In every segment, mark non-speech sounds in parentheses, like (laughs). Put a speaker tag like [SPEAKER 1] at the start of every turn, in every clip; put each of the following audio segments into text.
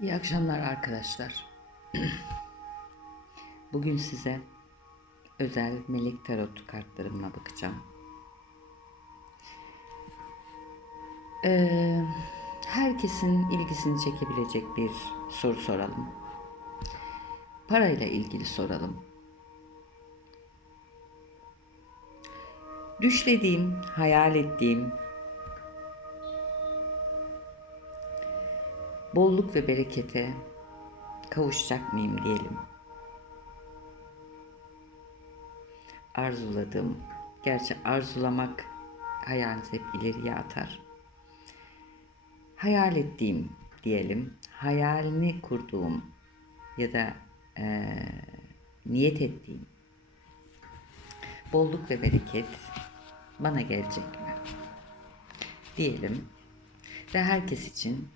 [SPEAKER 1] İyi akşamlar arkadaşlar. (clears throat) Bugün size özel melek tarot kartlarımla bakacağım. Ee, herkesin ilgisini çekebilecek bir soru soralım. Parayla ilgili soralım. Düşlediğim, hayal ettiğim bolluk ve berekete kavuşacak mıyım diyelim. Arzuladım. Gerçi arzulamak hayalinizi hep ileriye atar. Hayal ettiğim diyelim. Hayalini kurduğum ya da eee, niyet ettiğim bolluk ve bereket bana gelecek mi? Diyelim. Ve herkes için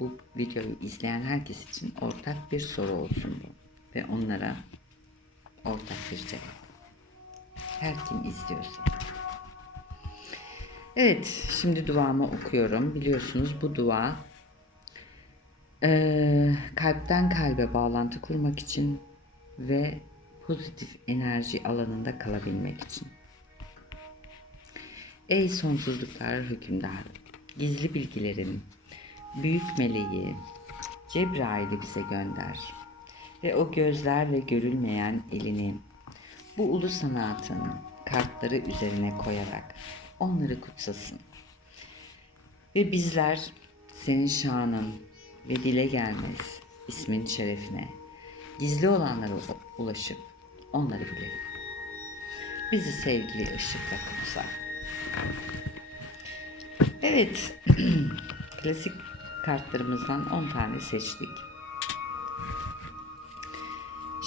[SPEAKER 1] bu videoyu izleyen herkes için ortak bir soru olsun bu. Ve onlara ortak bir cevap. Her kim izliyorsa. Evet, şimdi duamı okuyorum. Biliyorsunuz bu dua kalpten kalbe bağlantı kurmak için ve pozitif enerji alanında kalabilmek için. Ey sonsuzluklar hükümdarı, gizli bilgilerin büyük meleği Cebrail'i bize gönder ve o gözlerle görülmeyen elini bu ulu sanatın kartları üzerine koyarak onları kutsasın. Ve bizler senin şanın ve dile gelmez ismin şerefine gizli olanlara ulaşıp onları bilelim. Bizi sevgili ışıkla kutsa. Evet, (clears throat) klasik kartlarımızdan 10 tane seçtik.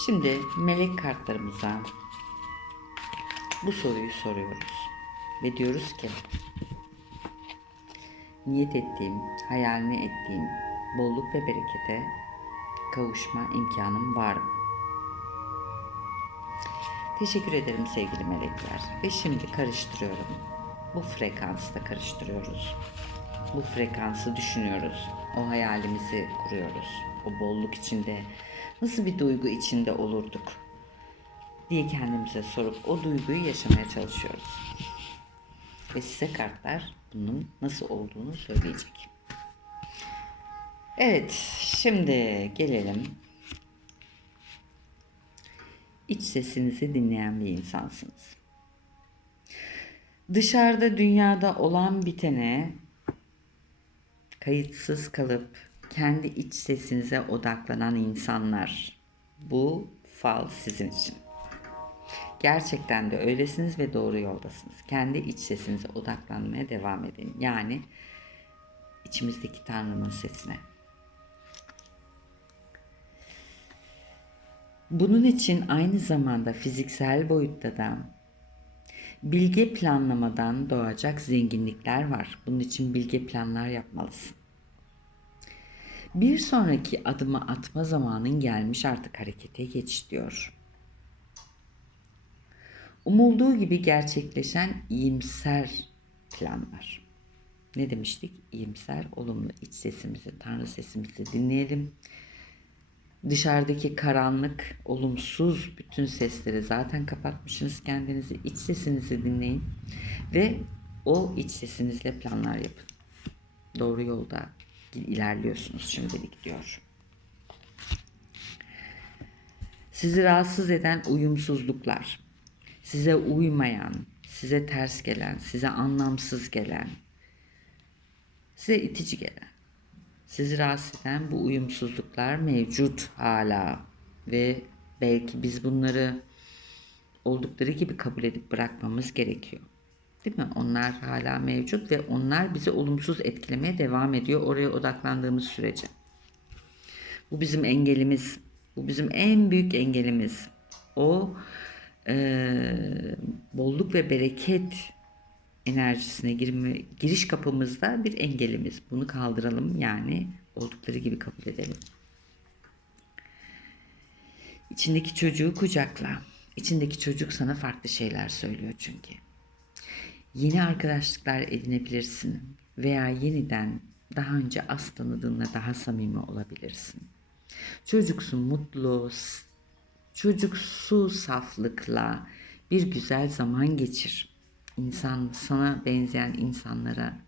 [SPEAKER 1] Şimdi melek kartlarımıza bu soruyu soruyoruz. Ve diyoruz ki niyet ettiğim, hayalini ettiğim bolluk ve berekete kavuşma imkanım var mı? Teşekkür ederim sevgili melekler. Ve şimdi karıştırıyorum. Bu frekansta karıştırıyoruz. Bu frekansı düşünüyoruz. O hayalimizi kuruyoruz. O bolluk içinde nasıl bir duygu içinde olurduk diye kendimize sorup o duyguyu yaşamaya çalışıyoruz. Ve size kartlar bunun nasıl olduğunu söyleyecek. Evet, şimdi gelelim. İç sesinizi dinleyen bir insansınız. Dışarıda dünyada olan bitene kayıtsız kalıp kendi iç sesinize odaklanan insanlar. Bu fal sizin için. Gerçekten de öylesiniz ve doğru yoldasınız. Kendi iç sesinize odaklanmaya devam edin. Yani içimizdeki Tanrı'nın sesine. Bunun için aynı zamanda fiziksel boyutta da bilge planlamadan doğacak zenginlikler var. Bunun için bilge planlar yapmalısın. Bir sonraki adımı atma zamanın gelmiş artık harekete geç diyor. Umulduğu gibi gerçekleşen iyimser planlar. Ne demiştik? İyimser, olumlu iç sesimizi, Tanrı sesimizi dinleyelim. Dışarıdaki karanlık, olumsuz bütün sesleri zaten kapatmışsınız kendinizi. İç sesinizi dinleyin ve o iç sesinizle planlar yapın. Doğru yolda ilerliyorsunuz şimdilik diyor. Sizi rahatsız eden uyumsuzluklar, size uymayan, size ters gelen, size anlamsız gelen, size itici gelen, sizi rahatsız eden bu uyumsuzluklar mevcut hala ve belki biz bunları oldukları gibi kabul edip bırakmamız gerekiyor. Değil mi? Onlar hala mevcut ve onlar bizi olumsuz etkilemeye devam ediyor oraya odaklandığımız sürece. Bu bizim engelimiz. Bu bizim en büyük engelimiz. O e, bolluk ve bereket enerjisine girme, giriş kapımızda bir engelimiz. Bunu kaldıralım yani oldukları gibi kabul edelim. İçindeki çocuğu kucakla. İçindeki çocuk sana farklı şeyler söylüyor çünkü. Yeni arkadaşlıklar edinebilirsin veya yeniden daha önce az tanıdığınla daha samimi olabilirsin. Çocuksu mutlu, çocuksu saflıkla bir güzel zaman geçir. İnsan sana benzeyen insanlara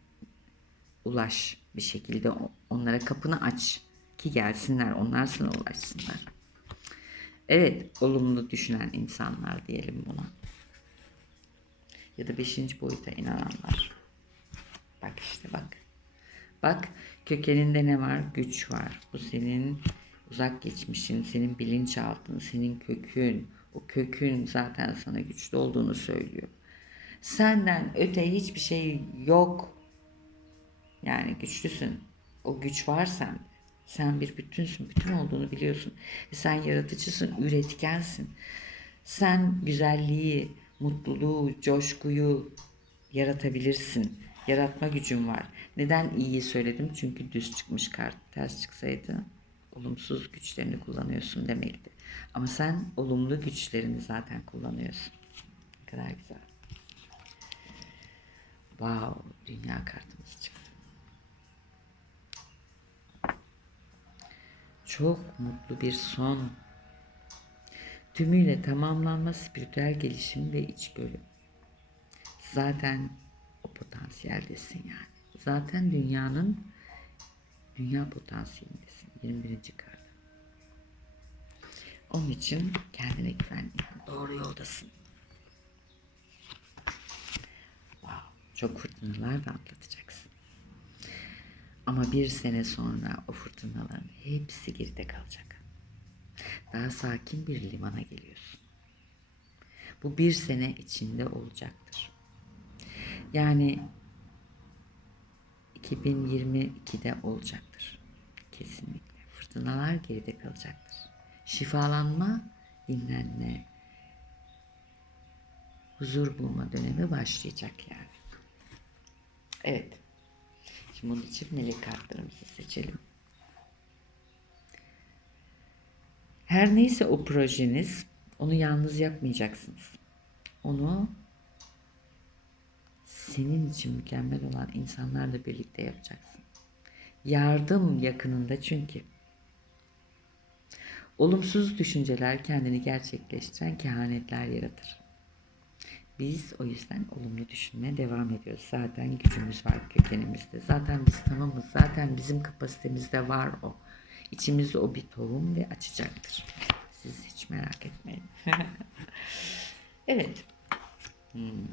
[SPEAKER 1] ulaş bir şekilde onlara kapını aç ki gelsinler onlar sana ulaşsınlar. Evet olumlu düşünen insanlar diyelim buna. Ya da beşinci boyuta inananlar. Bak işte bak. Bak kökeninde ne var? Güç var. Bu senin uzak geçmişin, senin bilinçaltın, senin kökün. O kökün zaten sana güçlü olduğunu söylüyor. Senden öte hiçbir şey yok. Yani güçlüsün. O güç var sende. Sen bir bütünsün. Bütün olduğunu biliyorsun. Ve sen yaratıcısın, üretkensin. Sen güzelliği, mutluluğu, coşkuyu yaratabilirsin. Yaratma gücün var. Neden iyiyi söyledim? Çünkü düz çıkmış kart. Ters çıksaydı olumsuz güçlerini kullanıyorsun demekti. Ama sen olumlu güçlerini zaten kullanıyorsun. Ne kadar güzel. Wow, dünya kartımız çıktı. Çok mutlu bir son. Tümüyle tamamlanma spiritüel gelişim ve içgörü. Zaten o potansiyeldesin yani. Zaten dünyanın dünya potansiyelindesin. 21. kart. Onun için kendine güven. Doğru yoldasın. Wow, çok fırtınalar da atlatacaksın. Ama bir sene sonra o fırtınaların hepsi geride kalacak. Daha sakin bir limana geliyorsun. Bu bir sene içinde olacaktır. Yani 2022'de olacaktır. Kesinlikle. Fırtınalar geride kalacaktır. Şifalanma, dinlenme, huzur bulma dönemi başlayacak yani. Evet. Şimdi bunun için melek kartlarımızı seçelim. Her neyse o projeniz, onu yalnız yapmayacaksınız. Onu senin için mükemmel olan insanlarla birlikte yapacaksın. Yardım yakınında çünkü. Olumsuz düşünceler kendini gerçekleştiren kehanetler yaratır. Biz o yüzden olumlu düşünmeye devam ediyoruz. Zaten gücümüz var kökenimizde. Zaten biz tamamız. Zaten bizim kapasitemizde var o. İçimizde o bir tohum ve açacaktır. Siz hiç merak etmeyin. (laughs) evet. Hmm.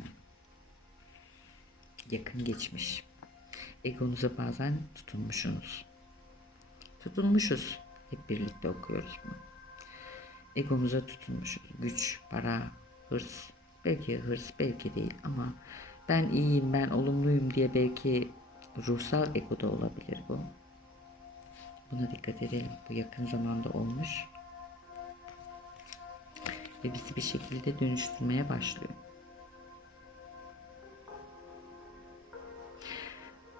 [SPEAKER 1] Yakın geçmiş. Egonuza bazen tutunmuşsunuz. Tutunmuşuz. Hep birlikte okuyoruz bunu. Egomuza tutunmuşuz. Güç, para, hırs. Belki hırs, belki değil ama ben iyiyim, ben olumluyum diye belki ruhsal ego da olabilir bu. Buna dikkat edelim. Bu yakın zamanda olmuş. Ve bizi bir şekilde dönüştürmeye başlıyor.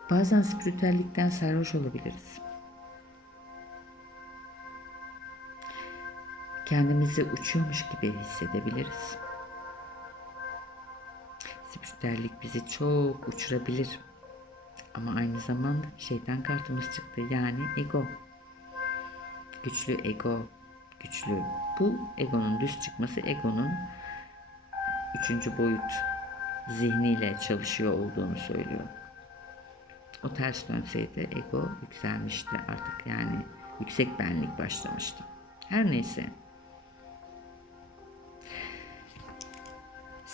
[SPEAKER 1] Bazen spiritüellikten sarhoş olabiliriz. Kendimizi uçuyormuş gibi hissedebiliriz. Spiritüellik bizi çok uçurabilir. Ama aynı zamanda şeytan kartımız çıktı. Yani ego. Güçlü ego. Güçlü. Bu egonun düz çıkması egonun üçüncü boyut zihniyle çalışıyor olduğunu söylüyor. O ters dönseydi ego yükselmişti artık yani yüksek benlik başlamıştı. Her neyse.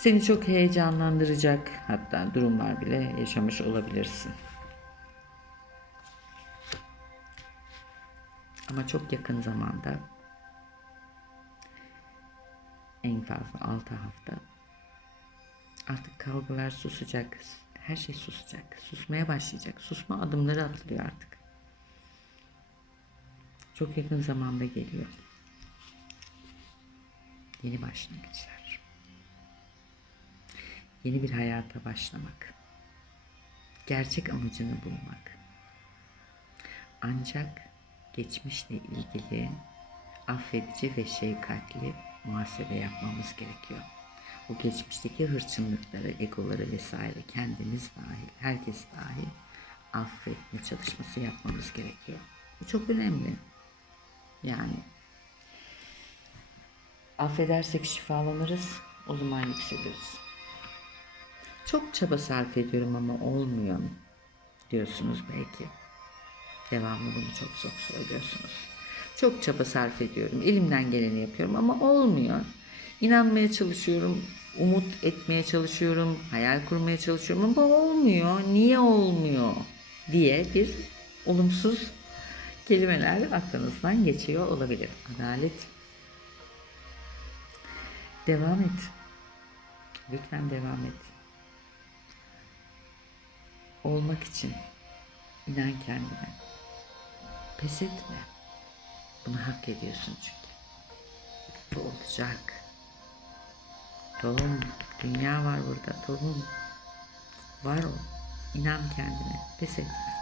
[SPEAKER 1] Seni çok heyecanlandıracak hatta durumlar bile yaşamış olabilirsin. Ama çok yakın zamanda en fazla 6 hafta artık kavgalar susacak. Her şey susacak. Susmaya başlayacak. Susma adımları atılıyor artık. Çok yakın zamanda geliyor. Yeni başlangıçlar. Yeni bir hayata başlamak. Gerçek amacını bulmak. Ancak geçmişle ilgili affedici ve şefkatli muhasebe yapmamız gerekiyor. O geçmişteki hırçınlıkları, egoları vesaire kendimiz dahil, herkes dahil affetme çalışması yapmamız gerekiyor. Bu çok önemli. Yani affedersek şifalanırız, o zaman yükseliriz. Çok çaba sarf ediyorum ama olmuyor diyorsunuz belki. Devamlı bunu çok çok söylüyorsunuz. Çok çaba sarf ediyorum. Elimden geleni yapıyorum ama olmuyor. İnanmaya çalışıyorum. Umut etmeye çalışıyorum. Hayal kurmaya çalışıyorum ama olmuyor. Niye olmuyor? diye bir olumsuz kelimeler aklınızdan geçiyor olabilir. Adalet. Devam et. Lütfen devam et. Olmak için inan kendine. Pes etme. Bunu hak ediyorsun çünkü. Bu olacak. Tohum, dünya var burada. Tohum. Var o. İnan kendine. Pes etme.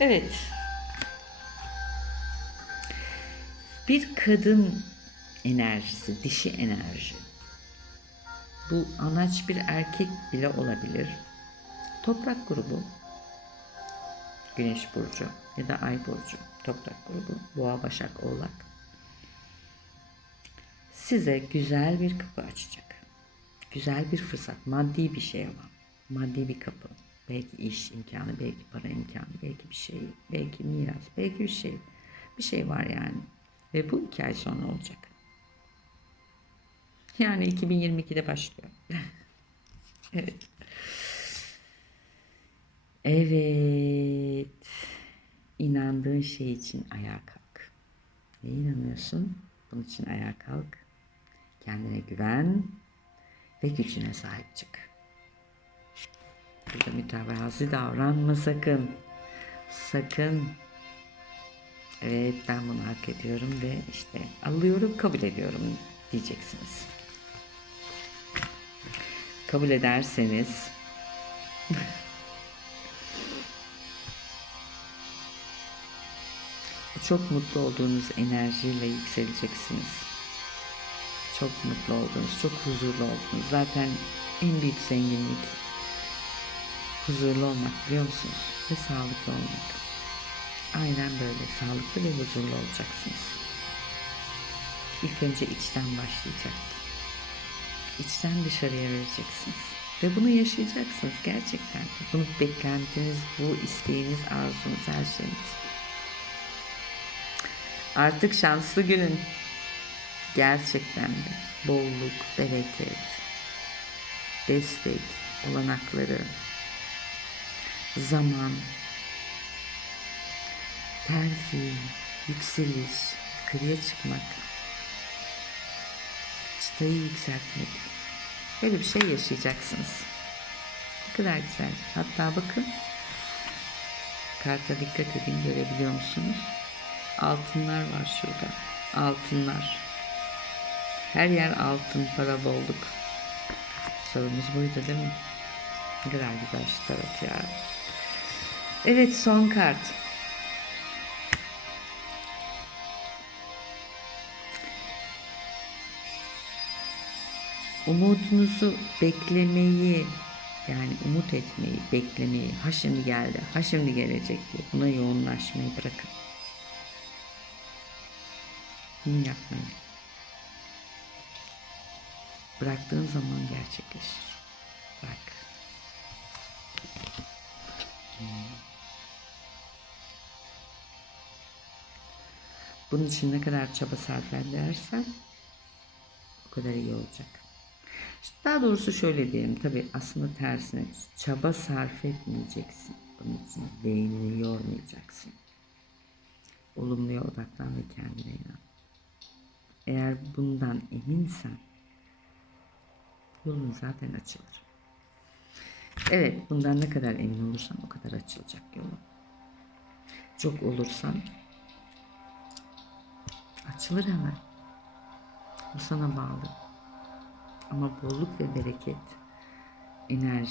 [SPEAKER 1] Evet. Bir kadın enerjisi, dişi enerji. Bu anaç bir erkek bile olabilir. Toprak grubu, Güneş burcu ya da Ay burcu, Toprak grubu, Boğa, Başak, Oğlak. Size güzel bir kapı açacak. Güzel bir fırsat, maddi bir şey ama. Maddi bir kapı. Belki iş imkanı, belki para imkanı, belki bir şey, belki miras, belki bir şey. Bir şey var yani. Ve bu iki ay sonra olacak. Yani 2022'de başlıyor. (laughs) evet. Evet. İnandığın şey için ayağa kalk. Ne inanıyorsun? Bunun için ayağa kalk. Kendine güven ve gücüne sahip çık. Burada mütevazi davranma sakın. Sakın. Evet ben bunu hak ediyorum ve işte alıyorum kabul ediyorum diyeceksiniz. Kabul ederseniz (laughs) çok mutlu olduğunuz enerjiyle yükseleceksiniz. Çok mutlu olduğunuz, çok huzurlu olduğunuz. Zaten en büyük zenginlik huzurlu olmak biliyor musunuz? Ve sağlıklı olmak. Aynen böyle sağlıklı ve huzurlu olacaksınız. İlk önce içten başlayacak. İçten dışarıya vereceksiniz. Ve bunu yaşayacaksınız gerçekten. Bunu beklentiniz, bu isteğiniz, arzunuz, her şeyiniz. Artık şanslı günün. Gerçekten de bolluk, bereket, destek, olanakları, zaman, terfi, yükseliş, yukarıya çıkmak, çıtayı yükseltmek. Böyle bir şey yaşayacaksınız. Ne kadar güzel. Hatta bakın karta dikkat edin görebiliyor musunuz? Altınlar var şurada. Altınlar. Her yer altın, para bolluk. Sorumuz buydu değil mi? Ne kadar güzel şu tarot ya. Evet son kart. Umudunuzu beklemeyi yani umut etmeyi, beklemeyi, ha şimdi geldi, ha şimdi gelecek diye buna yoğunlaşmayı bırakın. Bunu yapmayın. Bıraktığın zaman gerçekleşir. Bırak. Bunun için ne kadar çaba sarf edersen o kadar iyi olacak. Daha doğrusu şöyle diyelim tabi aslında tersine çaba sarf etmeyeceksin. Bunun için beynini yormayacaksın. Olumluya odaklan ve kendine inan. Eğer bundan eminsen yolun zaten açılır. Evet bundan ne kadar emin olursan o kadar açılacak yolun. Çok olursan açılır hemen. Bu sana bağlı. Ama bolluk ve bereket enerji